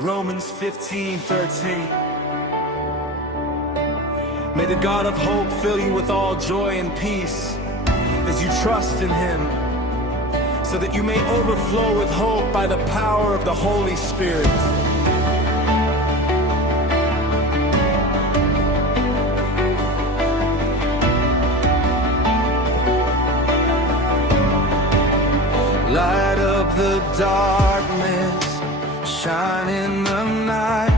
Romans 15:13. May the God of hope fill you with all joy and peace as you trust in Him, so that you may overflow with hope by the power of the Holy Spirit. Light up the darkness, shine in the night.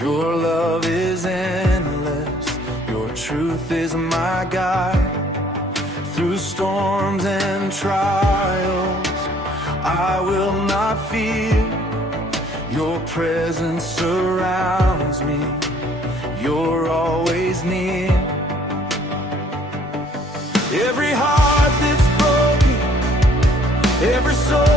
Your love is endless, your truth is my guide. Through storms and trials, I will not fear. Your presence surrounds me, you're always near. Every heart that's broken, every soul